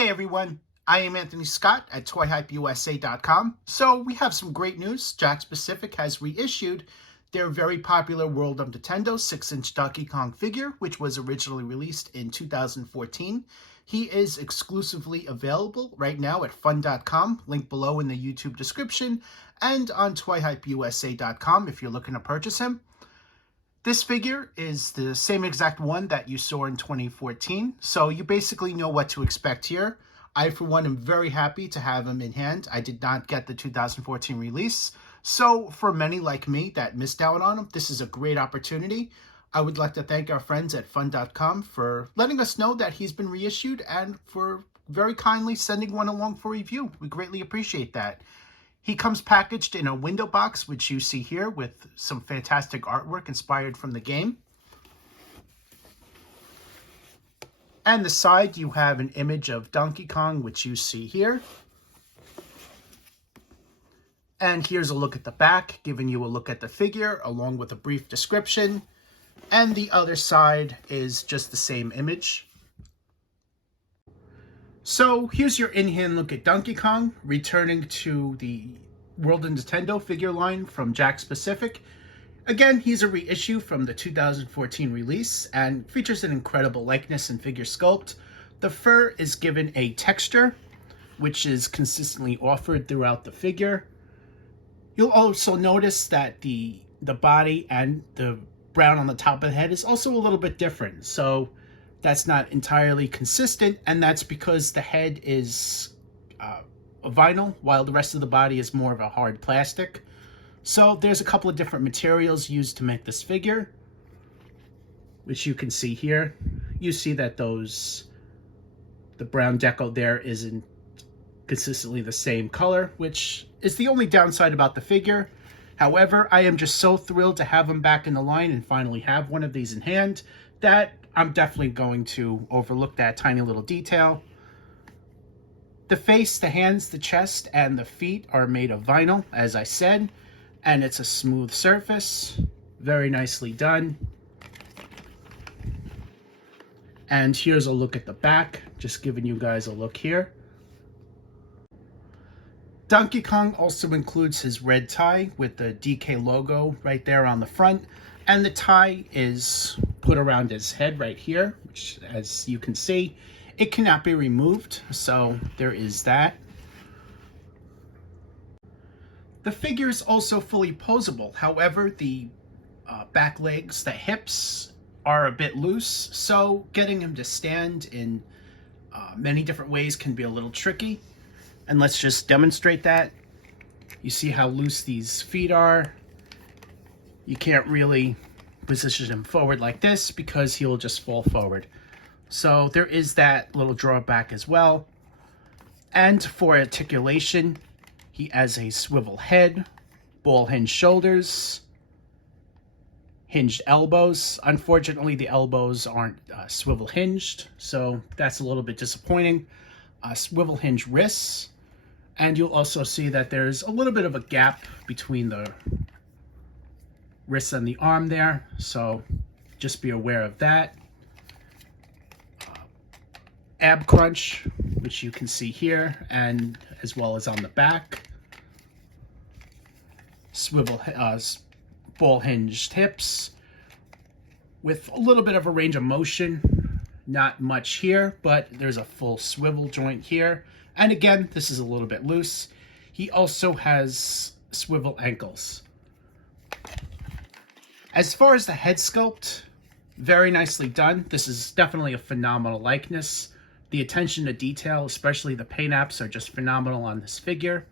Hey everyone, I am Anthony Scott at ToyHypeUSA.com. So we have some great news. Jakks Pacific has reissued their very popular World of Nintendo 6-inch Donkey Kong figure, which was originally released in 2014. He is exclusively available right now at fun.com, link below in the YouTube description, and on ToyHypeUSA.com if you're looking to purchase him. This figure is the same exact one that you saw in 2014, so you basically know what to expect here. I, for one, am very happy to have him in hand. I did not get the 2014 release, so for many like me that missed out on him, this is a great opportunity. I would like to thank our friends at fun.com for letting us know that he's been reissued and for very kindly sending one along for review. We greatly appreciate that. He comes packaged in a window box, which you see here, with some fantastic artwork inspired from the game. And the side, you have an image of Donkey Kong, which you see here. And here's a look at the back, giving you a look at the figure, along with a brief description. And the other side is just the same image. So here's your in-hand look at Donkey Kong, returning to the World of Nintendo figure line from Jakks Pacific. Again, he's a reissue from the 2014 release and features an incredible likeness and figure sculpt. The fur is given a texture, which is consistently offered throughout the figure. You'll also notice that the body and the brown on the top of the head is also a little bit different. So that's not entirely consistent, and that's because the head is a vinyl, while the rest of the body is more of a hard plastic. So there's a couple of different materials used to make this figure, which you can see here. You see that the brown deco there isn't consistently the same color, which is the only downside about the figure. However, I am just so thrilled to have him back in the line and finally have one of these in hand that I'm definitely going to overlook that tiny little detail. The face, the hands, the chest, and the feet are made of vinyl, as I said, and it's a smooth surface. Very nicely done. And here's a look at the back, just giving you guys a look here. Donkey Kong also includes his red tie with the DK logo right there on the front, and the tie is put around his head right here, which, as you can see, it cannot be removed, so there is that. The figure is also fully posable. However, the back legs, the hips, are a bit loose, so getting him to stand in many different ways can be a little tricky. And let's just demonstrate that. You see how loose these feet are. You can't really position him forward like this because he'll just fall forward. So there is that little drawback as well. And for articulation, he has a swivel head, ball hinge shoulders, hinged elbows. Unfortunately, the elbows aren't swivel hinged, so that's a little bit disappointing. Swivel hinge wrists. And you'll also see that there's a little bit of a gap between the wrists and the arm there, so just be aware of that. Ab crunch, which you can see here, and as well as on the back. Swivel ball hinged hips with a little bit of a range of motion. Not much here, but there's a full swivel joint here. And again, this is a little bit loose. He also has swivel ankles. As far as the head sculpt, very nicely done. This is definitely a phenomenal likeness. The attention to detail, especially the paint apps, are just phenomenal on this figure.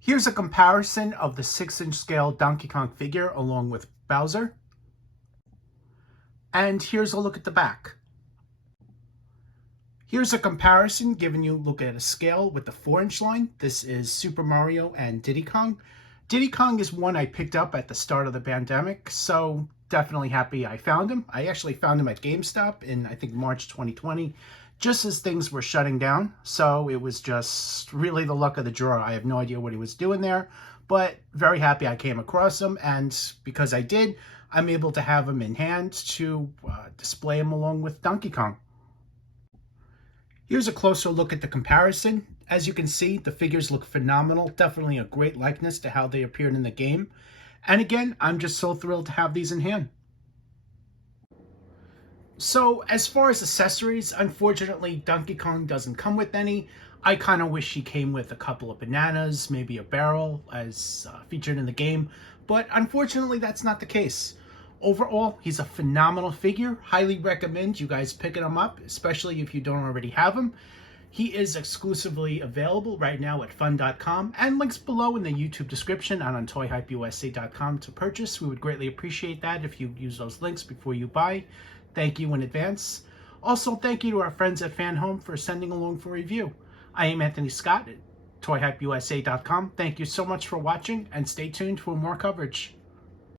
Here's a comparison of the 6-inch scale Donkey Kong figure along with Bowser. And here's a look at the back. Here's a comparison giving you a look at a scale with the 4-inch line. This is Super Mario and Diddy Kong. Diddy Kong is one I picked up at the start of the pandemic, so definitely happy I found him. I actually found him at GameStop in, I think, March 2020, just as things were shutting down. So it was just really the luck of the draw. I have no idea what he was doing there, but very happy I came across him. And because I did, I'm able to have him in hand to display him along with Donkey Kong. Here's a closer look at the comparison. As you can see, the figures look phenomenal. Definitely a great likeness to how they appeared in the game. And again, I'm just so thrilled to have these in hand. So as far as accessories, unfortunately, Donkey Kong doesn't come with any. I kind of wish he came with a couple of bananas, maybe a barrel as featured in the game. But unfortunately, that's not the case. Overall, he's a phenomenal figure. Highly recommend you guys picking him up, especially if you don't already have him. He is exclusively available right now at fun.com, and links below in the YouTube description and on toyhypeusa.com to purchase. We would greatly appreciate that if you use those links before you buy. Thank you in advance. Also, thank you to our friends at Fan Home for sending along for review. I am Anthony Scott at toyhypeusa.com. Thank you so much for watching, and stay tuned for more coverage.